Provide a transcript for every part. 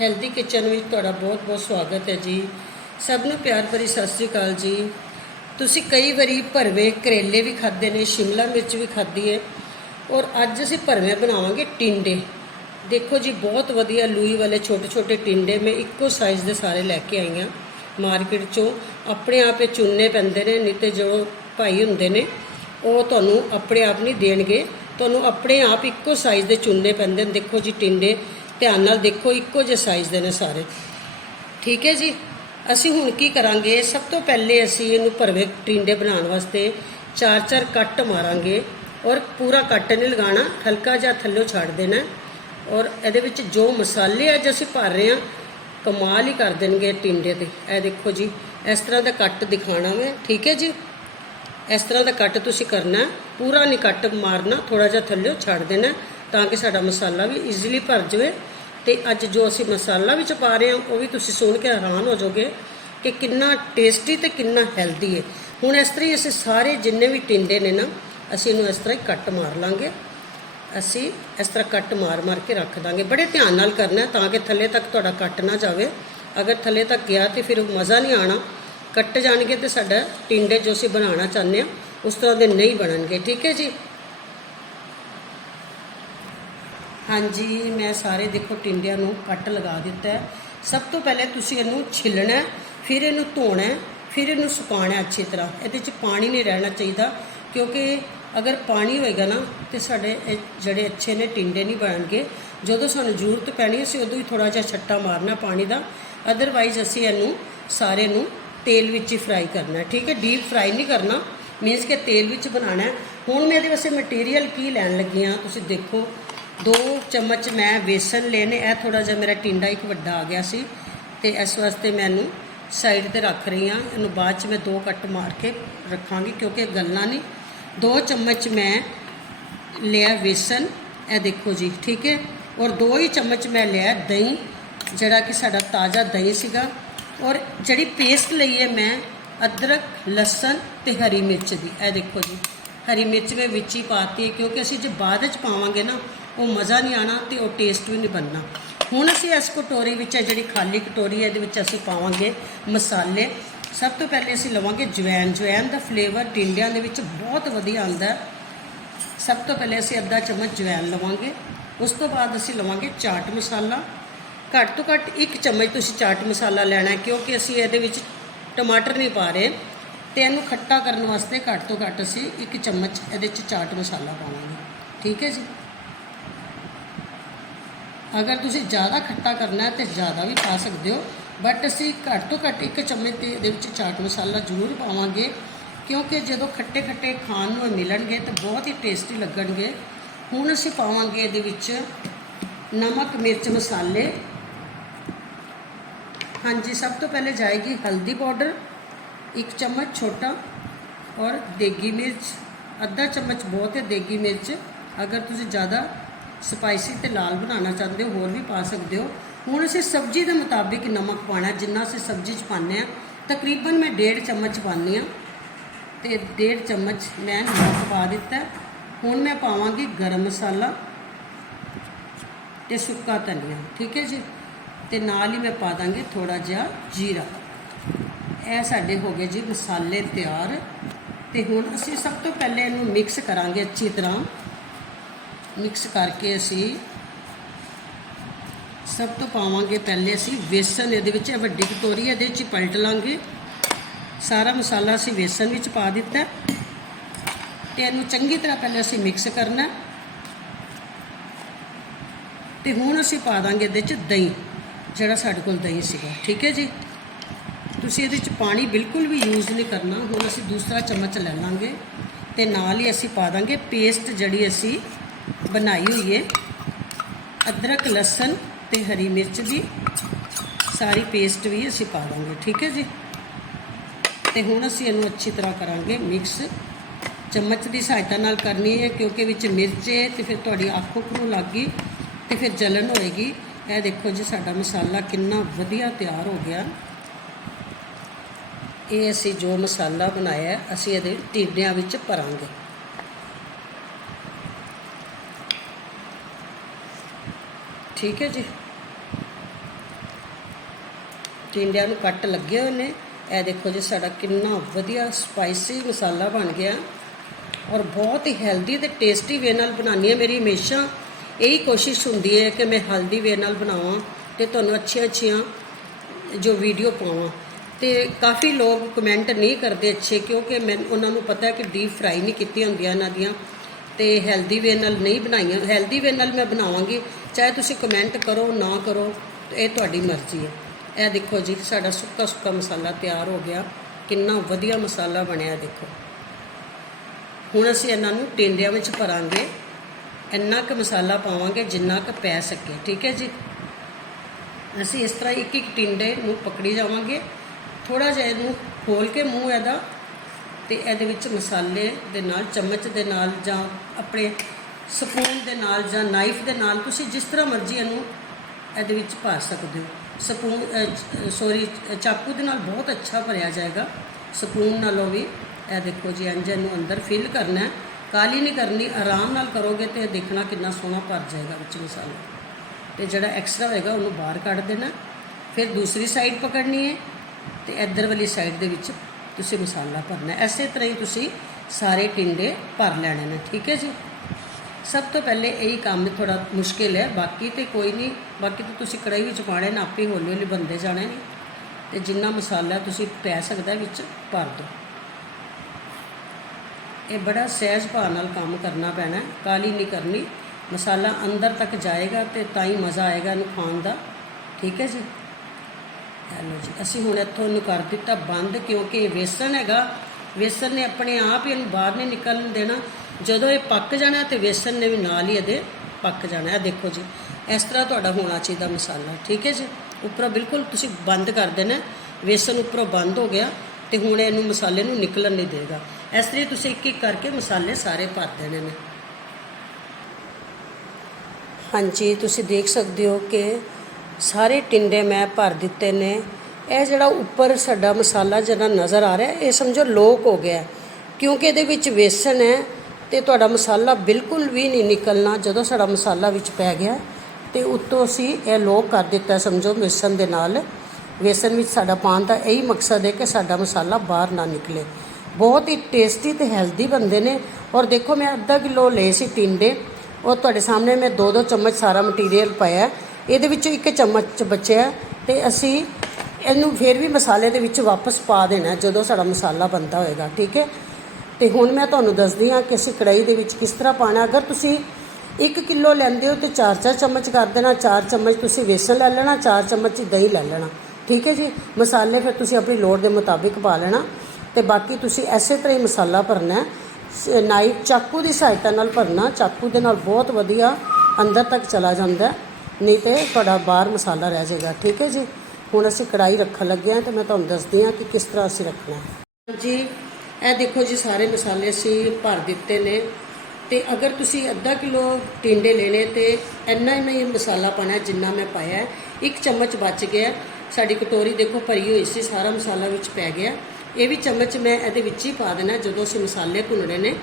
Healthy kitchen ਵਿੱਚ ਤੁਹਾਡਾ ਬਹੁਤ-ਬਹੁਤ ਸਵਾਗਤ ਹੈ ਜੀ। ਸਭ ਨੂੰ ਪਿਆਰ ਭਰੀ ਸਤਿ ਸ੍ਰੀ ਅਕਾਲ ਜੀ। ਤੁਸੀਂ ਕਈ ਵਾਰੀ ਭਰਵੇਂ ਕਰੇਲੇ ਵੀ ਖਾਦੇ ਨੇ, ਸ਼ਿਮਲਾ ਮਿਰਚ ਵੀ ਖਾਧੀ ਹੈ ਔਰ ਅੱਜ ਅਸੀਂ ਭਰਵੇਂ ਬਣਾਵਾਂਗੇ ਟਿੰਡੇ। ਦੇਖੋ ਜੀ, ਬਹੁਤ ਵਧੀਆ ਲੂਈ ਵਾਲੇ ਛੋਟੇ-ਛੋਟੇ ਟਿੰਡੇ ਮੈਂ ਇੱਕੋ ਸਾਈਜ਼ ਦੇ ਸਾਰੇ ਲੈ ਕੇ ਆਈ ਹਾਂ ਮਾਰਕੀਟ ਚੋਂ। ਆਪਣੇ ਆਪ ਇਹ ਚੁਣਨੇ ਪੈਂਦੇ ਨੇ, ਨਹੀਂ ਤੇ ਜੋ ਭਾਈ ਹੁੰਦੇ ਨੇ, ਉਹ ਤੁਹਾਨੂੰ ਆਪਣੇ ਆਪ ਨਹੀਂ ਦੇਣਗੇ। ਤੁਹਾਨੂੰ ਆਪਣੇ ਆਪ ਇੱਕੋ ਸਾਈਜ਼ ਦੇ ਚੁਣਨੇ ਪੈਂਦੇ ਨੇ। ਦੇਖੋ ਜੀ, ਟਿੰਡੇ ਧਿਆਨ ਨਾਲ ਦੇਖੋ, ਇੱਕੋ ਜਿਹੇ ਸਾਈਜ਼ ਦੇ ਨੇ ਸਾਰੇ। ਠੀਕ ਹੈ ਜੀ? ਅਸੀਂ ਹੁਣ ਕੀ ਕਰਾਂਗੇ? ਸਭ ਤੋਂ ਪਹਿਲੇ ਅਸੀਂ ਇਹਨੂੰ ਭਰਵੇਂ ਟਿੰਡੇ ਬਣਾਉਣ ਵਾਸਤੇ ਚਾਰ ਚਾਰ ਕੱਟ ਮਾਰਾਂਗੇ ਔਰ ਪੂਰਾ ਕੱਟ ਨਹੀਂ ਲਗਾਉਣਾ, ਹਲਕਾ ਜਿਹਾ ਥੱਲੇ ਛੱਡ ਦੇਣਾ ਔਰ ਇਹਦੇ ਵਿੱਚ ਜੋ ਮਸਾਲੇ ਅੱਜ ਅਸੀਂ ਭਰ ਰਹੇ ਹਾਂ, ਕਮਾਲ ਹੀ ਕਰ ਦੇਣਗੇ ਟਿੰਡੇ ਤੇ। ਇਹ ਦੇਖੋ ਜੀ, ਇਸ ਤਰ੍ਹਾਂ ਦਾ ਕੱਟ ਦਿਖਾਣਾ ਵੇ ਠੀਕ ਹੈ ਜੀ? ਇਸ ਤਰ੍ਹਾਂ ਦਾ ਕੱਟ ਤੁਸੀਂ ਕਰਨਾ ਪੂਰਾ ਨਹੀਂ ਕੱਟ ਮਾਰਨਾ ਥੋੜਾ ਜਿਹਾ ਥੱਲੇ ਛੱਡ ਦੇਣਾ ਤਾਂ ਕਿ ਸਾਡਾ ਮਸਾਲਾ ਵੀ ਈਜ਼ੀਲੀ ਭਰ ਜਾਵੇ। ਤੇ ਅੱਜ ਜੋ ਅਸੀਂ ਮਸਾਲਾ ਵਿੱਚ ਪਾ ਰਹੇ ਹਾਂ, ਉਹ ਵੀ ਤੁਸੀਂ ਸੁਣ ਕੇ ਹੈਰਾਨ ਹੋ ਜਾਓਗੇ ਕਿ ਕਿੰਨਾ ਟੇਸਟੀ ਤੇ ਕਿੰਨਾ ਹੈਲਦੀ ਹੈ ਹੁਣ ਇਸ ਤਰ੍ਹਾਂ ਹੀ ਅਸੀਂ ਸਾਰੇ ਜਿੰਨੇ ਵੀ ਟਿੰਡੇ ਨੇ ਨਾ, ਅਸੀਂ ਇਹਨੂੰ ਇਸ ਤਰ੍ਹਾਂ ਹੀ ਕੱਟ ਮਾਰ ਲਾਂਗੇ। ਅਸੀਂ ਇਸ ਤਰ੍ਹਾਂ ਕੱਟ ਮਾਰ-ਮਾਰ ਕੇ ਰੱਖ ਦਾਂਗੇ। ਬੜੇ ਧਿਆਨ ਨਾਲ ਕਰਨਾ ਤਾਂ ਕਿ ਥੱਲੇ ਤੱਕ ਤੁਹਾਡਾ ਕੱਟ ਨਾ ਜਾਵੇ। ਅਗਰ ਥੱਲੇ ਤੱਕ ਗਿਆ ਤੇ ਫਿਰ ਮਜ਼ਾ ਨਹੀਂ ਆਣਾ ਕੱਟ ਜਾਣਗੇ ਤੇ ਸਾਡਾ ਟਿੰਡੇ ਜੋ ਅਸੀਂ ਬਣਾਉਣਾ ਚਾਹੁੰਦੇ ਹਾਂ, ਉਸ ਤਰ੍ਹਾਂ ਦੇ ਨਹੀਂ ਬਣਨਗੇ। ਠੀਕ ਹੈ ਜੀ? ਹਾਂਜੀ, ਮੈਂ ਸਾਰੇ ਦੇਖੋ ਟਿੰਡਿਆਂ ਨੂੰ ਕੱਟ ਲਗਾ ਦਿੱਤਾ ਸਭ ਤੋਂ ਪਹਿਲੇ ਤੁਸੀਂ ਇਹਨੂੰ ਛਿੱਲਣਾ ਫਿਰ ਇਹਨੂੰ ਧੋਣਾ ਫਿਰ ਇਹਨੂੰ ਸੁਕਾਉਣਾ ਅੱਛੀ ਤਰ੍ਹਾਂ। ਇਹਦੇ 'ਚ ਪਾਣੀ ਨਹੀਂ ਰਹਿਣਾ ਚਾਹੀਦਾ, ਕਿਉਂਕਿ ਅਗਰ ਪਾਣੀ ਹੋਏਗਾ ਨਾ, ਤੇ ਸਾਡੇ ਇਹ ਜਿਹੜੇ ਅੱਛੇ ਨੇ ਟਿੰਡੇ ਨਹੀਂ ਬਣਨਗੇ। ਜਦੋਂ ਸਾਨੂੰ ਜ਼ਰੂਰਤ ਪੈਣੀ, ਅਸੀਂ ਉਦੋਂ ਹੀ ਥੋੜਾ ਜਿਹਾ ਛੱਟਾ ਮਾਰਨਾ ਪਾਣੀ ਦਾ। ਅਦਰਵਾਈਜ਼ ਅਸੀਂ ਇਹਨੂੰ ਸਾਰੇ ਨੂੰ ਤੇਲ ਵਿੱਚ ਹੀ ਫਰਾਈ ਕਰਨਾ ਠੀਕ ਹੈ ਡੀਪ ਫਰਾਈ ਨਹੀਂ ਕਰਨਾ। ਮੀਨਸ ਕਿ ਤੇਲ ਵਿੱਚ ਬਣਾਉਣਾ ਹੁਣ ਮੈਂ ਇਹਦੇ ਵਾਸਤੇ ਮਟੀਰੀਅਲ ਕੀ ਲੈਣ ਲੱਗੀ ਹਾਂ, ਤੁਸੀਂ ਦੇਖੋ। ਦੋ ਚਮਚ ਮੈਂ ਵੇਸਣ ਲੈਨੇ ਇਹ ਥੋੜਾ ਜਿਹਾ ਮੇਰਾ ਟਿੰਡਾ ਇੱਕ ਵੱਡਾ ਆ ਗਿਆ ਸੀ ਤੇ ਇਸ ਵਾਸਤੇ ਮੈਂ ਇਹਨੂੰ ਸਾਈਡ ਤੇ ਰੱਖ ਰਹੀ ਹਾਂ। ਇਹਨੂੰ ਬਾਅਦ ਚ ਮੈਂ ਦੋ ਕੱਟ ਮਾਰ ਕੇ ਰੱਖਾਂਗੀ ਕਿਉਂਕਿ ਇਹ ਗਲਣਾ ਨਹੀਂ। ਦੋ ਚਮਚ ਮੈਂ ਲਿਆ ਵੇਸਣ, ਇਹ ਦੇਖੋ ਜੀ, ਠੀਕ ਹੈ? ਔਰ ਦੋ ਹੀ ਚਮਚ ਮੈਂ ਲਿਆ ਦਹੀਂ, ਜਿਹੜਾ ਕਿ ਸਾਡਾ ਤਾਜ਼ਾ ਦਹੀਂ ਸੀਗਾ। ਔਰ ਜਿਹੜੀ ਪੇਸਟ ਲਈ ਹੈ ਮੈਂ ਅਦਰਕ, ਲਸਣ ਤੇ ਹਰੀ ਮਿਰਚ ਦੀ, ਇਹ ਦੇਖੋ ਜੀ। ਹਰੀ ਮਿਰਚ ਮੈਂ ਵਿੱਚ ਹੀ ਪਾਤੀ ਕਿਉਂਕਿ ਅਸੀਂ ਜੇ ਬਾਅਦ ਵਿੱਚ ਪਾਵਾਂਗੇ ਨਾ ਉਹ ਮਜ਼ਾ ਨਹੀਂ ਆਣਾ ਤੇ ਉਹ ਟੇਸਟ ਵੀ ਨਹੀਂ ਬਣਨਾ। ਹੁਣ ਅਸੀਂ ਇਸ ਕਟੋਰੀ ਵਿੱਚ ਇਹ ਜਿਹੜੀ ਖਾਲੀ ਕਟੋਰੀ ਹੈ ਇਹਦੇ ਵਿੱਚ ਅਸੀਂ ਪਾਵਾਂਗੇ ਮਸਾਲੇ। ਸਭ ਤੋਂ ਪਹਿਲੇ ਅਸੀਂ ਲਵਾਂਗੇ ਜਵੈਨ ਜਵੈਨ ਦਾ ਫਲੇਵਰ ਟਿੰਡਿਆਂ ਦੇ ਵਿੱਚ ਬਹੁਤ ਵਧੀਆ ਆਉਂਦਾ ਸਭ ਤੋਂ ਪਹਿਲੇ ਅਸੀਂ ਅੱਧਾ ਚਮਚ ਜਵੈਨ ਲਵਾਂਗੇ। ਉਸ ਤੋਂ ਬਾਅਦ ਅਸੀਂ ਲਵਾਂਗੇ ਚਾਟ ਮਸਾਲਾ। ਘੱਟ ਤੋਂ ਘੱਟ ਇੱਕ ਚਮਚ ਤੁਸੀਂ ਚਾਟ ਮਸਾਲਾ ਲੈਣਾ ਕਿਉਂਕਿ ਅਸੀਂ ਇਹਦੇ ਵਿੱਚ ਟਮਾਟਰ ਨਹੀਂ ਪਾ ਰਹੇ। ਤੇ ਇਹਨੂੰ ਖੱਟਾ ਕਰਨ ਵਾਸਤੇ ਘੱਟ ਤੋਂ ਘੱਟ ਅਸੀਂ ਇੱਕ ਚਮਚ ਇਹਦੇ ਵਿੱਚ ਚਾਟ ਮਸਾਲਾ ਪਾਵਾਂਗੇ। ਠੀਕ ਹੈ ਜੀ? ਅਗਰ ਤੁਸੀਂ ਜ਼ਿਆਦਾ ਖੱਟਾ ਕਰਨਾ ਹੈ ਤੇ ਜ਼ਿਆਦਾ ਵੀ ਪਾ ਸਕਦੇ ਹੋ। ਬਟ ਅਸੀਂ ਘੱਟ ਤੋਂ ਘੱਟ ਇੱਕ ਚਮਚ ਤੇ ਇਹਦੇ ਵਿੱਚ ਚਾਟ ਮਸਾਲਾ ਜ਼ਰੂਰ ਪਾਵਾਂਗੇ। ਕਿਉਂਕਿ ਜਦੋਂ ਖੱਟੇ ਖੱਟੇ ਖਾਣ ਨੂੰ ਮਿਲਣਗੇ ਤਾਂ ਬਹੁਤ ਹੀ ਟੇਸਟੀ ਲੱਗਣਗੇ। ਹੁਣ ਅਸੀਂ ਪਾਵਾਂਗੇ ਇਹਦੇ ਵਿੱਚ ਨਮਕ, ਮਿਰਚ, ਮਸਾਲੇ। ਹਾਂਜੀ, ਸਭ ਤੋਂ ਪਹਿਲੇ ਜਾਏਗੀ ਹਲਦੀ ਪਾਊਡਰ, ਇੱਕ ਚਮਚ ਛੋਟਾ ਔਰ ਦੇਗੀ ਮਿਰਚ। ਅੱਧਾ ਚਮਚ ਬਹੁਤ ਹੈ ਦੇਗੀ ਮਿਰਚ। ਅਗਰ ਤੁਸੀਂ ਜ਼ਿਆਦਾ ਸਪਾਈਸੀ ਤੇ ਲਾਲ ਬਣਾਉਣਾ ਚਾਹੁੰਦੇ ਹੋ, ਹੋਰ ਵੀ ਪਾ ਸਕਦੇ ਹੋ। ਹੁਣ ਅਸੀਂ ਸਬਜ਼ੀ ਦੇ ਮੁਤਾਬਿਕ ਨਮਕ ਪਾਣਾ ਜਿੰਨਾ ਅਸੀਂ ਸਬਜ਼ੀ 'ਚ ਪਾਉਂਦੇ ਆ ਤਕਰੀਬਨ ਮੈਂ 1.5 ਚਮਚ ਪਾਉਂਦੀ ਹਾਂ। ਤੇ 1.5 ਚਮਚ ਮੈਂ ਨਮਕ ਪਾ ਦਿੱਤਾ ਹੁਣ ਮੈਂ ਪਾਵਾਂਗੀ ਗਰਮ ਮਸਾਲਾ ਤੇ ਸੁੱਕਾ ਧਨੀਆ, ਠੀਕ ਹੈ ਜੀ? ਤੇ ਨਾਲ ਹੀ ਮੈਂ ਪਾ ਦਾਂਗੀ ਥੋੜਾ ਜਿਹਾ ਜੀਰਾ। ਇਹ ਸਾਡੇ ਹੋ ਗਏ ਜੀ ਮਸਾਲੇ ਤਿਆਰ। ਤੇ ਹੁਣ ਅਸੀਂ ਸਭ ਤੋਂ ਪਹਿਲੇ ਇਹਨੂੰ ਮਿਕਸ ਕਰਾਂਗੇ ਅੱਛੀ ਤਰ੍ਹਾਂ। ਮਿਕਸ ਕਰਕੇ ਅਸੀਂ ਸਭ ਤੋਂ ਪਾਵਾਂਗੇ ਪਹਿਲੇ ਅਸੀਂ ਵੇਸਣ, ਇਹਦੇ ਵਿੱਚ ਵੱਡੀ ਕਟੋਰੀ ਇਹਦੇ ਵਿੱਚ ਪਲਟ ਲਾਂਗੇ। ਸਾਰਾ ਮਸਾਲਾ ਅਸੀਂ ਵੇਸਣ ਵਿੱਚ ਪਾ ਦਿੱਤਾ ਹੈ ਤੇ ਇਹਨੂੰ ਚੰਗੀ ਤਰ੍ਹਾਂ ਪਹਿਲੇ ਅਸੀਂ ਮਿਕਸ ਕਰਨਾ ਹੈ। ਤੇ ਹੁਣ ਅਸੀਂ ਪਾ ਦਾਂਗੇ ਇਹਦੇ ਚ ਦਹੀਂ, ਜਿਹੜਾ ਸਾਡੇ ਕੋਲ ਦਹੀਂ ਸੀਗਾ। ਠੀਕ ਹੈ ਜੀ? ਤੁਸੀਂ ਇਹਦੇ ਚ ਪਾਣੀ ਬਿਲਕੁਲ ਵੀ ਯੂਜ਼ ਨਹੀਂ ਕਰਨਾ। ਹੁਣ ਅਸੀਂ ਦੂਸਰਾ ਚਮਚ ਲੈ ਲਾਂਗੇ ਤੇ ਨਾਲ ਹੀ ਅਸੀਂ ਪਾ ਦਾਂਗੇ ਪੇਸਟ ਜਿਹੜੀ ਅਸੀਂ ਬਣਾਈ ਹੋਈ ਹੈ। ਅਦਰਕ, ਲਸਣ ਤੇ ਹਰੀ ਮਿਰਚ ਦੀ ਸਾਰੀ ਪੇਸਟ ਵੀ ਅਸੀਂ ਪਾ ਦਾਂਗੇ, ਠੀਕ ਹੈ ਜੀ? ਤੇ ਹੁਣ ਅਸੀਂ ਇਹਨੂੰ ਅੱਛੀ ਤਰ੍ਹਾਂ ਕਰਾਂਗੇ ਮਿਕਸ ਚਮਚ ਦੀ ਸਹਾਇਤਾ ਨਾਲ ਕਰਨੀ ਹੈ, ਕਿਉਂਕਿ ਵਿੱਚ ਮਿਰਚ ਹੈ ਤੇ ਫਿਰ ਤੁਹਾਡੀ ਅੱਖ ਉੱਖ ਨੂੰ ਲੱਗ ਗਈ ਤੇ ਫਿਰ ਜਲਨ ਹੋਏਗੀ। ਇਹ ਦੇਖੋ ਜੀ, ਸਾਡਾ ਮਸਾਲਾ ਕਿੰਨਾ ਵਧੀਆ ਤਿਆਰ ਹੋ ਗਿਆ। ਇਹ ਅਸੀਂ ਜੋ ਮਸਾਲਾ ਬਣਾਇਆ, ਅਸੀਂ ਇਹਦੇ ਟਿੰਡਿਆਂ ਵਿੱਚ ਭਰਾਂਗੇ। ਠੀਕ ਹੈ ਜੀ। ਟਿੰਡਿਆਂ ਨੂੰ ਕੱਟ ਲੱਗੇ ਹੋਏ ਨੇ। ਇਹ ਦੇਖੋ ਜੀ, ਸਾਡਾ ਕਿੰਨਾ ਵਧੀਆ ਸਪਾਈਸੀ ਮਸਾਲਾ ਬਣ ਗਿਆ। ਔਰ ਬਹੁਤ ਹੀ ਹੈਲਦੀ ਤੇ ਟੇਸਟੀ ਵੇ ਨਾਲ ਬਣਾਉਂਦੀ ਹਾਂ ਮੇਰੀ ਹਮੇਸ਼ਾ। ਇਹੀ ਕੋਸ਼ਿਸ਼ ਹੁੰਦੀ ਹੈ ਕਿ ਮੈਂ ਹੈਲਦੀ ਵੇ ਨਾਲ ਬਣਾਵਾਂ ਤੇ ਤੁਹਾਨੂੰ ਅੱਛੀਆਂ ਅੱਛੀਆਂ ਜੋ ਵੀਡੀਓ ਪਾਵਾਂ। ਤੇ ਕਾਫੀ ਲੋਕ ਕਮੈਂਟ ਨਹੀਂ ਕਰਦੇ ਅੱਛੇ ਕਿਉਂਕਿ ਮੈਂ, ਉਹਨਾਂ ਨੂੰ ਪਤਾ ਹੈ ਕਿ ਡੀਪ ਫਰਾਈ ਨਹੀਂ ਕੀਤੀਆਂ ਹੁੰਦੀਆਂ ਇਹਨਾਂ ਦੀਆਂ। ਤੇ ਹੈਲਦੀ ਵੇ ਨਾਲ ਨਹੀਂ ਬਣਾਈਆਂ। ਹੈਲਦੀ ਵੇ ਨਾਲ ਮੈਂ ਬਣਾਵਾਂਗੀ, ਚਾਹੇ ਤੁਸੀਂ ਕਮੈਂਟ ਕਰੋ, ਨਾ ਕਰੋ, ਇਹ ਤੁਹਾਡੀ ਮਰਜ਼ੀ ਹੈ। ਇਹ ਦੇਖੋ ਜੀ, ਸਾਡਾ ਸੁੱਕਾ ਸੁੱਕਾ ਮਸਾਲਾ ਤਿਆਰ ਹੋ ਗਿਆ। ਕਿੰਨਾ ਵਧੀਆ ਮਸਾਲਾ ਬਣਿਆ ਦੇਖੋ। ਹੁਣ ਅਸੀਂ ਇਹਨਾਂ ਨੂੰ ਟਿੰਡਿਆਂ ਵਿੱਚ ਭਰਾਂਗੇ। ਇੰਨਾ ਕੁ ਮਸਾਲਾ ਪਾਵਾਂਗੇ, ਜਿੰਨਾ ਕੁ ਪੈ ਸਕੇ, ਠੀਕ ਹੈ ਜੀ? ਅਸੀਂ ਇਸ ਤਰ੍ਹਾਂ ਇੱਕ ਇੱਕ ਟਿੰਡੇ ਨੂੰ ਪਕੜੀ ਜਾਵਾਂਗੇ। ਥੋੜਾ ਜਿਹਾ ਇਹਨੂੰ ਖੋਲ ਕੇ ਮੂੰਹ ਇਹਦਾ ਤੇ ਇਹਦੇ ਵਿੱਚ ਮਸਾਲੇ ਦੇ ਨਾਲ, ਚਮਚ ਦੇ ਨਾਲ ਜਾਂ ਆਪਣੇ ਸਪੂਨ ਦੇ ਨਾਲ ਜਾਂ ਨਾਈਫ ਦੇ ਨਾਲ ਤੁਸੀਂ ਜਿਸ ਤਰ੍ਹਾਂ ਮਰਜ਼ੀ ਇਹਨੂੰ ਇਹਦੇ ਵਿੱਚ ਭਰ ਸਕਦੇ ਹੋ। ਸਪੂਨ ਸੌਰੀ ਚਾਕੂ ਦੇ ਨਾਲ ਬਹੁਤ ਅੱਛਾ ਭਰਿਆ ਜਾਏਗਾ। ਸਪੂਨ ਨਾਲੋਂ ਵੀ ਇਹ ਦੇਖੋ ਜੀ ਇੰਜਨ ਨੂੰ ਅੰਦਰ ਫਿਲ ਕਰਨਾ ਹੈ। ਕਾਲੀ ਨਹੀਂ ਕਰਨੀ, ਆਰਾਮ ਨਾਲ ਕਰੋਗੇ ਤੇ ਦੇਖਣਾ ਕਿੰਨਾ ਸੋਹਣਾ ਭਰ ਜਾਏਗਾ ਵਿੱਚ ਮਸਾਲਾ। ਤੇ ਜਿਹੜਾ ਐਕਸਟਰਾ ਹੋਏਗਾ ਉਹਨੂੰ ਬਾਹਰ ਕੱਢ ਦੇਣਾ। ਫਿਰ ਦੂਸਰੀ ਸਾਈਡ ਪਕੜਨੀ ਹੈ ਤੇ ਇੱਧਰ ਵਾਲੀ ਸਾਈਡ ਦੇ ਵਿੱਚ ਤੁਸੀਂ ਮਸਾਲਾ ਭਰਨਾ ਹੈ। ਐਸੇ ਤਰ੍ਹਾਂ ਹੀ ਤੁਸੀਂ ਸਾਰੇ ਟਿੰਡੇ ਭਰ ਲੈਣੇ ਨੇ ਠੀਕ ਹੈ ਜੀ? ਸਭ ਤੋਂ ਪਹਿਲੇ ਇਹੀ ਕੰਮ ਥੋੜਾ ਮੁਸ਼ਕਿਲ ਹੈ। ਬਾਕੀ ਤੇ ਕੋਈ ਨਹੀਂ ਬਾਕੀ ਤਾਂ ਤੁਸੀਂ ਕੜਾਈ ਵਿੱਚ ਪਾਣੇ ਨੇ ਆਪੇ ਹੌਲੀ ਹੌਲੀ ਬੰਦੇ ਜਾਣੇ ਨੇ। ਤੇ ਜਿੰਨਾ ਮਸਾਲਾ ਤੁਸੀਂ ਪੈ ਸਕਦਾ ਵਿੱਚ ਭਰ ਦਿਓ। ਇਹ ਬੜਾ ਸਹਿਜ ਭਾਅ ਨਾਲ ਕੰਮ ਕਰਨਾ ਪੈਣਾ ਹੈ, ਕਾਲੀ ਨਹੀਂ ਕਰਨੀ। ਮਸਾਲਾ ਅੰਦਰ ਤੱਕ ਜਾਏਗਾ ਤੇ ਤਾਂ ਹੀ ਮਜ਼ਾ ਆਏਗਾ ਇਹਨੂੰ ਖਾਣ ਦਾ। ਠੀਕ ਹੈ ਜੀ? ਹੈਲੋ ਜੀ। ਅਸੀਂ ਹੁਣ ਇੱਥੋਂ ਇਹਨੂੰ ਕਰ ਦਿੱਤਾ ਬੰਦ ਕਿਉਂਕਿ ਇਹ ਵੇਸਣ ਹੈਗਾ। ਵੇਸਣ ਨੇ ਆਪਣੇ ਆਪ ਹੀ ਇਹਨੂੰ ਬਾਹਰ ਨਹੀਂ ਨਿਕਲਣ ਦੇਣਾ। ਜਦੋਂ ਇਹ ਪੱਕ ਜਾਣਾ ਤੇ ਵੇਸਣ ਨੇ ਵੀ ਨਾਲ ਹੀ ਇਹਦੇ ਪੱਕ ਜਾਣਾ। ਇਹ ਦੇਖੋ ਜੀ, ਇਸ ਤਰ੍ਹਾਂ ਤੁਹਾਡਾ ਹੋਣਾ ਚਾਹੀਦਾ ਮਸਾਲਾ, ਠੀਕ ਹੈ ਜੀ? ਉੱਪਰੋਂ ਬਿਲਕੁਲ ਤੁਸੀਂ ਬੰਦ ਕਰ ਦੇਣਾ। ਵੇਸਣ ਉੱਪਰੋਂ ਬੰਦ ਹੋ ਗਿਆ ਤੇ ਹੁਣ ਇਹਨੂੰ ਮਸਾਲੇ ਨੂੰ ਨਿਕਲਣ ਨਹੀਂ ਦੇਗਾ। ਇਸ ਤਰ੍ਹਾਂ ਤੁਸੀਂ ਇੱਕ ਇੱਕ ਕਰਕੇ ਮਸਾਲੇ ਸਾਰੇ ਭਰ ਦੇਣੇ ਨੇ। ਹਾਂਜੀ, ਤੁਸੀਂ ਦੇਖ ਸਕਦੇ ਹੋ ਕਿ ਸਾਰੇ ਟਿੰਡੇ ਮੈਂ ਭਰ ਦਿੱਤੇ ਨੇ। ਇਹ ਜਿਹੜਾ ਉੱਪਰ ਸਾਡਾ ਮਸਾਲਾ ਜਿਹੜਾ ਨਜ਼ਰ ਆ ਰਿਹਾ, ਇਹ ਸਮਝੋ ਲੋਕ ਹੋ ਗਿਆ। ਕਿਉਂਕਿ ਇਹਦੇ ਵਿੱਚ ਵੇਸਣ ਹੈ ਤੇ ਤੁਹਾਡਾ ਮਸਾਲਾ ਬਿਲਕੁਲ ਵੀ ਨਹੀਂ ਨਿਕਲਣਾ ਜਦੋਂ ਸਾਡਾ ਮਸਾਲਾ ਵਿੱਚ ਪੈ ਗਿਆ। ਤੇ ਉੱਤੋਂ ਅਸੀਂ ਇਹ ਲੋਕ ਕਰ ਦਿੱਤਾ ਸਮਝੋ ਵੇਸਣ ਦੇ ਨਾਲ। ਵੇਸਣ ਵਿੱਚ ਸਾਡਾ ਪਾਉਣ ਦਾ ਇਹੀ ਮਕਸਦ ਹੈ ਕਿ ਸਾਡਾ ਮਸਾਲਾ ਬਾਹਰ ਨਾ ਨਿਕਲੇ। ਬਹੁਤ ਹੀ ਟੇਸਟੀ ਤੇ ਹੈਲਦੀ ਬਣਦੇ ਨੇ। ਔਰ ਦੇਖੋ ਮੈਂ ਅੱਧਾ ਕਿਲੋ ਲਏ ਸੀ ਟਿੰਡੇ। ਔਰ ਤੁਹਾਡੇ ਸਾਹਮਣੇ ਮੈਂ ਦੋ ਦੋ ਚਮਚ ਸਾਰਾ ਮਟੀਰੀਅਲ ਪਾਇਆ। ਇਹਦੇ ਵਿੱਚੋਂ ਇੱਕ ਚਮਚ ਬਚਿਆ ਤੇ ਅਸੀਂ ਇਹਨੂੰ ਫਿਰ ਵੀ ਮਸਾਲੇ ਦੇ ਵਿੱਚ ਵਾਪਸ ਪਾ ਦੇਣਾ ਜਦੋਂ ਸਾਡਾ ਮਸਾਲਾ ਬਣਦਾ ਹੋਏਗਾ ਠੀਕ ਹੈ? ਤੇ ਹੁਣ ਮੈਂ ਤੁਹਾਨੂੰ ਦੱਸਦੀ ਹਾਂ ਕਿ ਅਸੀਂ ਕੜਾਈ ਦੇ ਵਿੱਚ ਕਿਸ ਤਰ੍ਹਾਂ ਪਾਣਾ ਅਗਰ ਤੁਸੀਂ 1 ਕਿਲੋ ਲੈਂਦੇ ਹੋ ਤੇ 4-4 ਚਮਚ ਕਰ ਦੇਣਾ 4 ਚਮਚ ਤੁਸੀਂ ਵੇਸਣ ਲੈ ਲੈਣਾ 4 ਚਮਚ ਹੀ ਦਹੀਂ ਲੈ ਲੈਣਾ ਠੀਕ ਹੈ ਜੀ? ਮਸਾਲੇ ਫਿਰ ਤੁਸੀਂ ਆਪਣੀ ਲੋੜ ਦੇ ਮੁਤਾਬਿਕ ਪਾ ਲੈਣਾ ਤੇ ਬਾਕੀ ਤੁਸੀਂ ਐਸੇ ਤਰ੍ਹਾਂ ਹੀ ਮਸਾਲਾ ਭਰਨਾ ਹੈ। ਨਾਈਫ ਚਾਕੂ ਦੀ ਸਹਾਇਤਾ ਨਾਲ ਭਰਨਾ ਚਾਕੂ ਦੇ ਨਾਲ ਬਹੁਤ ਵਧੀਆ ਅੰਦਰ ਤੱਕ ਚਲਾ ਜਾਂਦਾ ਹੈ, ਨਹੀਂ ਤੇ ਤੁਹਾਡਾ ਬਾਹਰ ਮਸਾਲਾ ਰਹਿ ਜਾਏਗਾ। ਠੀਕ ਹੈ ਜੀ? ਹੁਣ ਅਸੀਂ ਕੜਾਈ ਰੱਖਣ ਲੱਗੇ ਹਾਂ ਤੇ ਮੈਂ ਤੁਹਾਨੂੰ ਦੱਸਦੀ ਹਾਂ ਕਿ ਕਿਸ ਤਰ੍ਹਾਂ ਅਸੀਂ ਰੱਖਣਾ ਹੈ। ਜੀ, ਇਹ ਦੇਖੋ ਜੀ, ਸਾਰੇ ਮਸਾਲੇ ਅਸੀਂ ਭਰ ਦਿੱਤੇ ਨੇ। ਤੇ ਅਗਰ ਤੁਸੀਂ ਅੱਧਾ ਕਿਲੋ ਟਿੰਡੇ ਲੈਣੇ ਤੇ ਇੰਨਾ ਹੀ ਹੀ ਮਸਾਲਾ ਪਾਣਾ ਜਿੰਨਾ ਮੈਂ ਪਾਇਆ ਇੱਕ ਚਮਚ ਬਚ ਗਿਆ। ਸਾਡੀ ਕਟੋਰੀ ਦੇਖੋ ਭਰੀ ਹੋਈ ਸੀ, ਸਾਰਾ ਮਸਾਲਾ ਵਿੱਚ ਪੈ ਗਿਆ। ਇਹ ਵੀ ਚਮਚ ਮੈਂ ਇਹਦੇ ਵਿੱਚ ਹੀ ਪਾ ਦੇਣਾ ਜਦੋਂ ਅਸੀਂ ਮਸਾਲੇ ਭੁੰਨਣੇ ਨੇ।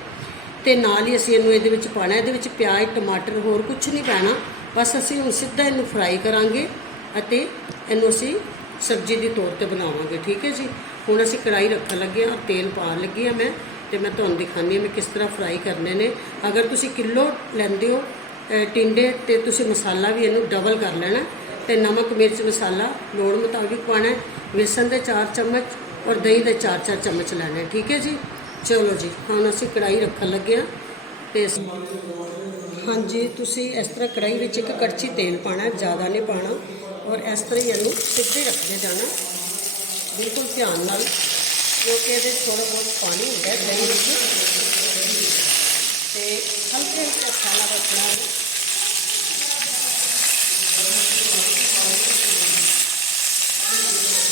ਤੇ ਨਾਲ ਹੀ ਅਸੀਂ ਇਹਨੂੰ ਇਹਦੇ ਵਿੱਚ ਪਾਣਾ ਇਹਦੇ ਵਿੱਚ ਪਿਆਜ਼, ਟਮਾਟਰ ਹੋਰ ਕੁਝ ਨਹੀਂ ਪੈਣਾ। ਬਸ ਅਸੀਂ ਹੁਣ ਸਿੱਧਾ ਇਹਨੂੰ ਫਰਾਈ ਕਰਾਂਗੇ ਅਤੇ ਇਹਨੂੰ ਅਸੀਂ ਸਬਜ਼ੀ ਦੇ ਤੌਰ ਤੇ ਬਣਾਵਾਂਗੇ, ਠੀਕ ਹੈ ਜੀ? ਹੁਣ ਅਸੀਂ ਕੜਾਈ ਰੱਖਣ ਲੱਗੇ ਹਾਂ, ਤੇਲ ਪਾਉਣ ਲੱਗੀ ਹਾਂ ਮੈਂ ਤੇ ਮੈਂ ਤੁਹਾਨੂੰ ਦਿਖਾਉਂਦੀ ਹਾਂ ਮੈਂ ਕਿਸ ਤਰ੍ਹਾਂ ਫਰਾਈ ਕਰਨੇ ਨੇ। ਅਗਰ ਤੁਸੀਂ ਕਿਲੋ ਲੈਂਦੇ ਹੋ ਟਿੰਡੇ ਤੇ ਤੁਸੀਂ ਮਸਾਲਾ ਵੀ ਇਹਨੂੰ ਡਬਲ ਕਰ ਲੈਣਾ ਤੇ ਨਮਕ, ਮਿਰਚ, ਮਸਾਲਾ ਲੋੜ ਮੁਤਾਬਿਕ ਪਾਣਾ ਹੈ ਵੇਸਣ ਦੇ 4 ਚਮਚ ਔਰ ਦਹੀਂ ਦੇ 4-4 ਚਮਚ ਲੈਣੇ, ਠੀਕ ਹੈ ਜੀ? ਚਲੋ ਜੀ, ਹੁਣ ਅਸੀਂ ਕੜਾਈ ਰੱਖਣ ਲੱਗੇ ਹਾਂ ਤੇ ਹਾਂਜੀ, ਤੁਸੀਂ ਇਸ ਤਰ੍ਹਾਂ ਕੜਾਈ ਵਿੱਚ ਇੱਕ ਕੜਛੀ ਤੇਲ ਪਾਣਾ ਜ਼ਿਆਦਾ ਨਹੀਂ ਪਾਣਾ ਔਰ ਇਸ ਤਰ੍ਹਾਂ ਹੀ ਇਹਨੂੰ ਸਿੱਧੇ ਰੱਖਦੇ ਜਾਣਾ। ਬਿਲਕੁਲ ਧਿਆਨ ਨਾਲ, ਕਿਉਂਕਿ ਇਹਦੇ ਥੋੜਾ ਬਹੁਤ ਪਾਣੀ ਹੁੰਦਾ ਹੈ ਦਹੀਂ ਵਿੱਚ। ਤੇ ਹਲਕੇ ਹਲਕੇ ਹੱਥਾਂ ਰੱਖਣਾ ਹੈ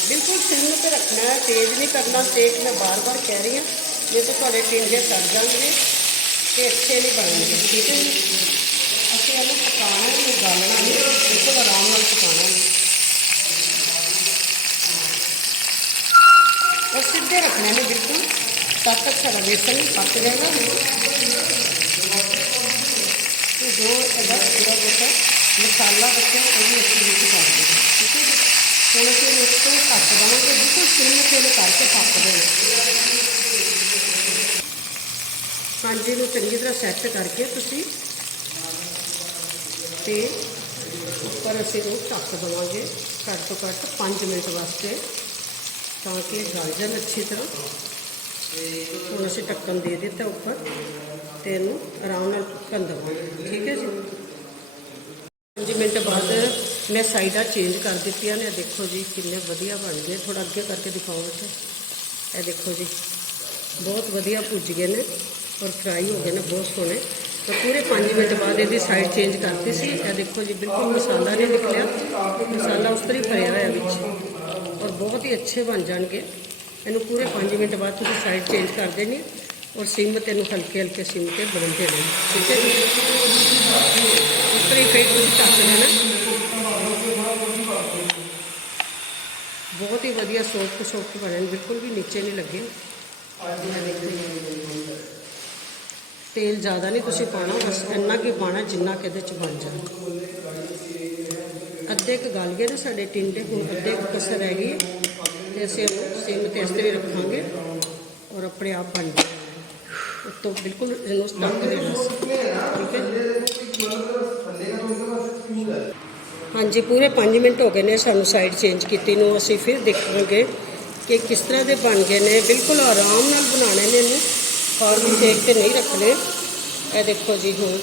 ਬਿਲਕੁਲ ਸਿਮ ਤੇ ਰੱਖਣਾ ਹੈ, ਤੇਜ਼ ਨਹੀਂ ਕਰਨਾ। ਤੇਜ਼ ਮੈਂ ਬਾਰ-ਬਾਰ ਕਹਿ ਰਹੀ ਹਾਂ। ਨਹੀਂ ਤਾਂ ਤੁਹਾਡੇ ਟਿੰਡੇ ਸੜ ਜਾਣਗੇ। ਤੇ ਅੱਛੇ ਨਹੀਂ ਬਣਨਗੇ ਠੀਕ ਹੈ ਜੀ? ਅਸੀਂ ਇਹਨੂੰ ਪਕਾਉਣਾ ਹੈ ਗਾਲਣਾ ਨਹੀਂ ਬਿਲਕੁਲ ਆਰਾਮ ਨਾਲ ਪਕਾਉਣਾ ਹੈ ਔਰ ਸਿੱਧੇ ਰੱਖਣਾ ਨੇ ਬਿਲਕੁਲ। ਤਦ ਤੱਕ ਸਾਡਾ ਵੇਸਣ ਪੱਕ ਜਾਏਗਾ ਤੇ ਜੋ ਇਹਦਾ ਪੂਰਾ ਬੋਤਾ ਮਸਾਲਾ ਬੱਚਾ ਉਹ ਵੀ ਅਸੀਂ ਵਿੱਚ ਪਾ ਦੇਣਾ ਠੀਕ ਹੈ ਜੀ? ਹੁਣ ਅਸੀਂ ਇਸ ਤੋਂ ਸਿਮ ਤੇ ਕਰਕੇ ਪੱਕ ਦੇਣਾ ਹਾਂਜੀ ਨੂੰ ਚੰਗੀ ਤਰ੍ਹਾਂ ਸੈੱਟ ਕਰਕੇ ਤੁਸੀਂ ਤੇ ਉੱਪਰ ਅਸੀਂ ਨੂੰ ਢੱਕ ਦੇਵਾਂਗੇ ਘੱਟ ਤੋਂ ਘੱਟ 5 ਮਿੰਟ ਵਾਸਤੇ, ਤਾਂ ਕਿ ਇਹ ਗਲ ਜਾਣ ਅੱਛੀ ਤਰ੍ਹਾਂ। ਹੁਣ ਅਸੀਂ ਢੱਕਣ ਦੇ ਦਿੱਤਾ ਉੱਪਰ ਤੇ ਇਹਨੂੰ ਆਰਾਮ ਨਾਲ ਪੱਕਣ ਦੇਵਾਂਗੇ, ਠੀਕ ਹੈ ਜੀ? 5 ਮਿੰਟ ਬਾਅਦ ਮੈਂ ਸਾਈਡਾਂ ਚੇਂਜ ਕਰ ਦਿੱਤੀਆਂ ਨੇ ਦੇਖੋ ਜੀ ਕਿੰਨੇ ਵਧੀਆ ਬਣ ਗਏ। ਥੋੜਾ ਅੱਗੇ ਕਰਕੇ ਦਿਖਾਓ ਇੱਥੇ ਇਹ ਦੇਖੋ ਜੀ, ਬਹੁਤ ਵਧੀਆ ਭੁੱਜ ਗਏ ਨੇ। ਔਰ ਫਰਾਈ ਹੋ ਗਏ ਨੇ, ਬਹੁਤ ਸੋਹਣੇ। ਤਾਂ ਪੂਰੇ 5 ਮਿੰਟ ਬਾਅਦ ਇਹਦੀ ਸਾਈਡ ਚੇਂਜ ਕਰਤੀ ਸੀ। ਇਹ ਦੇਖੋ ਜੀ, ਬਿਲਕੁਲ ਮਸਾਲਾ ਨਹੀਂ ਨਿਕਲਿਆ। ਮਸਾਲਾ ਉਸ ਤਰ੍ਹਾਂ ਹੀ ਭਰਿਆ ਹੋਇਆ ਵਿੱਚ। ਔਰ ਬਹੁਤ ਹੀ ਅੱਛੇ ਬਣ ਜਾਣਗੇ। ਇਹਨੂੰ ਪੂਰੇ 5 ਮਿੰਟ ਬਾਅਦ ਤੁਸੀਂ ਸਾਈਡ ਚੇਂਜ ਕਰ ਦੇਣੀ। ਔਰ ਸਿਮ ਤੇ ਇਹਨੂੰ ਹਲਕੇ ਹਲਕੇ ਸਿਮ ਤੇ ਬਣਨ ਦੇਣਾ। ਠੀਕ ਹੈ ਉਸ ਤਰ੍ਹਾਂ ਹੀ ਫੇਰ ਤੁਸੀਂ ਢੱਕ ਦੇਣਾ ਬਹੁਤ ਹੀ ਵਧੀਆ ਸੋਫਟ ਸੋਫਟ ਬਣੇ ਬਿਲਕੁਲ ਵੀ ਨੀਚੇ ਨਹੀਂ ਲੱਗੇ। ਇਹ ਦੇਖੋ ਜੀ। ਤੇਲ ਜ਼ਿਆਦਾ ਨਹੀਂ ਤੁਸੀਂ ਪਾਣਾ ਬਸ ਇੰਨਾ ਕੀ ਪਾਣਾ ਜਿੰਨਾ ਕਿ ਇਹਦੇ ਚ ਬਣ ਜਾਏ ਅੱਧੇ ਕੁ ਗਲ ਗਏ ਨੇ ਸਾਡੇ ਟਿੰਡੇ, ਹੁਣ ਅੱਧੇ ਕੁ ਕਸਰ ਰਹਿ ਗਈ ਹੈ। ਤੇ ਅਸੀਂ ਇਹਨੂੰ ਸਿਮ ਤੇ ਇਸ ਤੇ ਰੱਖਾਂਗੇ ਔਰ ਆਪਣੇ ਆਪ ਬਣ ਜਾਵੇ। ਤੋਂ ਬਿਲਕੁਲ ਇਹਨੂੰ ਸਟੱਕ ਦੇਣਾ ਠੀਕ ਹੈ ਹਾਂਜੀ, ਪੂਰੇ 5 ਮਿੰਟ ਹੋ ਗਏ ਨੇ ਸਾਨੂੰ ਸਾਈਡ ਚੇਂਜ ਕੀਤੀ ਨੂੰ। ਅਸੀਂ ਫਿਰ ਦੇਖਾਂਗੇ ਕਿ ਕਿਸ ਤਰ੍ਹਾਂ ਦੇ ਬਣ ਗਏ ਨੇ। ਬਿਲਕੁਲ ਆਰਾਮ ਨਾਲ ਬਣਾਉਣੇ ਨੇ ਇਹਨੂੰ। ਫਾਰਮ ਸੇਕ ਤੇ ਨਹੀਂ ਰੱਖਣੇ ਇਹ ਦੇਖੋ ਜੀ ਹੁਣ,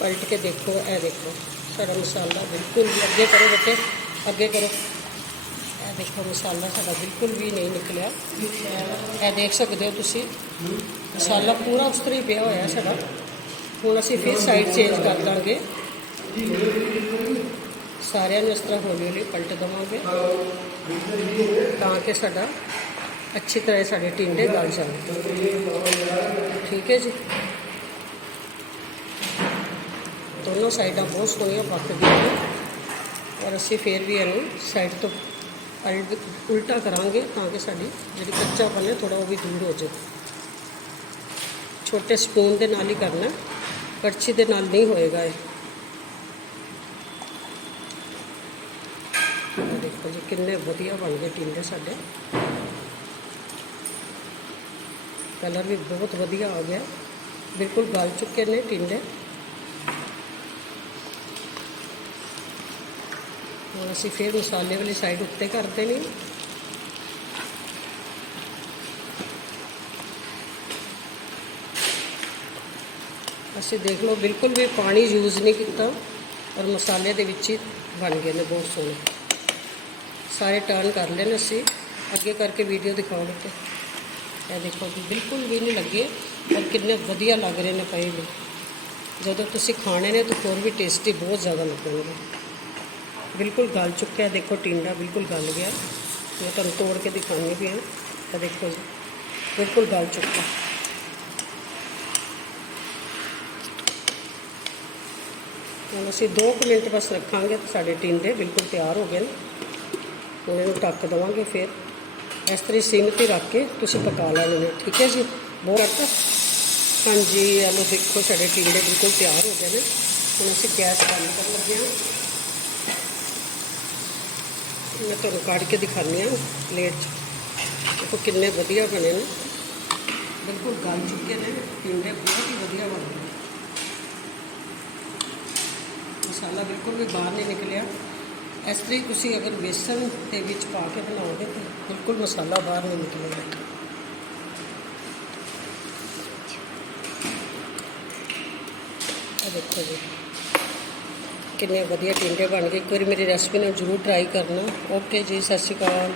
ਪਲਟ ਕੇ ਦੇਖੋ, ਇਹ ਦੇਖੋ। ਸਾਡਾ ਮਸਾਲਾ ਬਿਲਕੁਲ ਵੀ ਅੱਗੇ ਕਰੋ ਬੱਚੇ, ਅੱਗੇ ਕਰੋ। ਇਹ ਦੇਖੋ ਮਸਾਲਾ ਸਾਡਾ ਬਿਲਕੁਲ ਵੀ ਨਹੀਂ ਨਿਕਲਿਆ। ਇਹ ਦੇਖ ਸਕਦੇ ਹੋ ਤੁਸੀਂ। ਮਸਾਲਾ ਪੂਰਾ ਉਸ ਤਰ੍ਹਾਂ ਹੀ ਪਿਆ ਹੋਇਆ ਸਾਡਾ। ਹੁਣ ਅਸੀਂ ਫਿਰ ਸਾਈਡ ਚੇਂਜ ਕਰ ਦਾਂਗੇ। ਸਾਰਿਆਂ ਨੂੰ ਇਸ ਤਰ੍ਹਾਂ ਹੌਲੀ ਹੌਲੀ ਪਲਟ ਦੇਵਾਂਗੇ। ਤਾਂ ਕਿ ਸਾਡਾ ਅੱਛੀ ਤਰ੍ਹਾਂ ਸਾਡੇ ਟਿੰਡੇ ਗਲ ਜਾਣ ਠੀਕ ਹੈ ਜੀ। ਦੋਨੋਂ ਸਾਈਡਾਂ ਬਹੁਤ ਸੋਹਣੀਆਂ ਪੱਕਦੀਆਂ ਨੇ। ਔਰ ਅਸੀਂ ਫੇਰ ਵੀ ਇਹਨੂੰ ਸਾਈਡ ਤੋਂ ਉਲਟਾ ਕਰਾਂਗੇ ਤਾਂ ਕਿ ਸਾਡੀ ਜਿਹੜੀ ਕੱਚਾਪਨ ਹੈ ਥੋੜਾ ਉਹ ਵੀ ਦੂਰ ਹੋ ਜਾਵੇ। ਛੋਟੇ ਸਪੂਨ ਦੇ ਨਾਲ ਹੀ ਕਰਨਾ। ਕੜਛੀ ਦੇ ਨਾਲ ਨਹੀਂ ਹੋਏਗਾ ਇਹ। ਦੇਖੋ ਜੀ, ਕਿੰਨੇ ਵਧੀਆ ਬਣ ਗਏ ਟਿੰਡੇ ਸਾਡੇ। ਕਲਰ ਵੀ ਬਹੁਤ ਵਧੀਆ ਆ ਗਿਆ। ਬਿਲਕੁਲ ਗਲ ਚੁੱਕੇ ਨੇ ਟਿੰਡੇ। ਹੁਣ ਅਸੀਂ ਫਿਰ ਮਸਾਲੇ ਵਾਲੀ ਸਾਈਡ ਉੱਤੇ ਕਰਦੇ ਨੇ ਅਸੀਂ ਦੇਖ ਲਓ, ਬਿਲਕੁਲ ਵੀ ਪਾਣੀ ਯੂਜ਼ ਨਹੀਂ ਕੀਤਾ ਔਰ ਮਸਾਲੇ ਦੇ ਵਿੱਚ ਹੀ ਬਣ ਗਏ ਨੇ ਬਹੁਤ ਸੋਹਣੇ। ਸਾਰੇ ਟਰਨ ਕਰ ਲੈਣ ਅਸੀਂ। ਅੱਗੇ ਕਰਕੇ ਵੀਡੀਓ ਦਿਖਾਉਣ ਤੇ ਇਹ ਦੇਖੋ ਜੀ, ਬਿਲਕੁਲ ਵੀ ਨਹੀਂ ਲੱਗੇ ਔਰ ਕਿੰਨੇ ਵਧੀਆ ਲੱਗ ਰਹੇ ਨੇ ਪਏ ਵੀ। ਜਦੋਂ ਤੁਸੀਂ ਖਾਣੇ ਨੇ, ਤਾਂ ਹੋਰ ਵੀ ਟੇਸਟੀ ਬਹੁਤ ਜ਼ਿਆਦਾ ਲੱਗਣਗੇ। ਬਿਲਕੁਲ ਗਲ ਚੁੱਕਿਆ ਦੇਖੋ ਟਿੰਡਾ, ਬਿਲਕੁਲ ਗਲ ਗਿਆ। ਮੈਂ ਤੁਹਾਨੂੰ ਤੋੜ ਕੇ ਦਿਖਾਉਂਦੀ ਵੀ ਹਾਂ, ਇਹ ਦੇਖੋ ਜੀ, ਬਿਲਕੁਲ ਗਲ ਚੁੱਕਾ ਹੁਣ ਅਸੀਂ 2 ਮਿੰਟ ਬਸ ਰੱਖਾਂਗੇ, ਤੇ ਸਾਡੇ ਟਿੰਡੇ ਬਿਲਕੁਲ ਤਿਆਰ ਹੋ ਗਏ ਨੇ। ਹੁਣ ਇਹਨੂੰ ਢੱਕ ਦੇਵਾਂਗੇ ਫਿਰ। ਇਸ ਤਰ੍ਹਾਂ ਸਿਮ ਤੇ ਰੱਖ ਕੇ ਤੁਸੀਂ ਪਕਾ ਲੈਣੇ ਨੇ, ਠੀਕ ਹੈ ਜੀ? ਬਹੁਤ ਘੱਟ ਹਾਂਜੀ ਆਲੂ ਦੇਖੋ, ਸਾਡੇ ਟਿੰਡੇ ਬਿਲਕੁਲ ਤਿਆਰ ਹੋ ਗਏ ਨੇ। ਹੁਣ ਅਸੀਂ ਗੈਸ ਬੰਦ ਕਰਨ ਲੱਗੇ ਹਾਂ। ਮੈਂ ਤੁਹਾਨੂੰ ਕੱਢ ਕੇ ਦਿਖਾਉਂਦੀ ਹਾਂ ਪਲੇਟ 'ਚ। ਦੇਖੋ ਕਿੰਨੇ ਵਧੀਆ ਬਣੇ ਨੇ। ਬਿਲਕੁਲ ਗਲ ਚੁੱਕੇ ਨੇ। ਟਿੰਡੇ ਬਹੁਤ ਹੀ ਵਧੀਆ ਬਣ ਗਏ ਮਸਾਲਾ ਬਿਲਕੁਲ ਵੀ ਬਾਹਰ ਨਹੀਂ ਨਿਕਲਿਆ। ਇਸ ਤਰ੍ਹਾਂ ਹੀ ਤੁਸੀਂ ਅਗਰ ਬੇਸਨ ਦੇ ਵਿੱਚ ਪਾ ਕੇ ਬਣਾਓਗੇ ਤਾਂ ਬਿਲਕੁਲ ਮਸਾਲਾ ਬਾਹਰ ਨਹੀਂ ਨਿਕਲੇਗਾ। ਇਹ ਦੇਖੋ ਜੀ। ਕਿੰਨੇ ਵਧੀਆ ਟਿੰਡੇ ਬਣ ਗਏ। ਇੱਕ ਵਾਰੀ ਮੇਰੀ ਰੈਸਪੀ ਨੂੰ ਜ਼ਰੂਰ ਟਰਾਈ ਕਰਨਾ। ਓਕੇ ਜੀ, ਸਤਿ ਸ਼੍ਰੀ ਅਕਾਲ।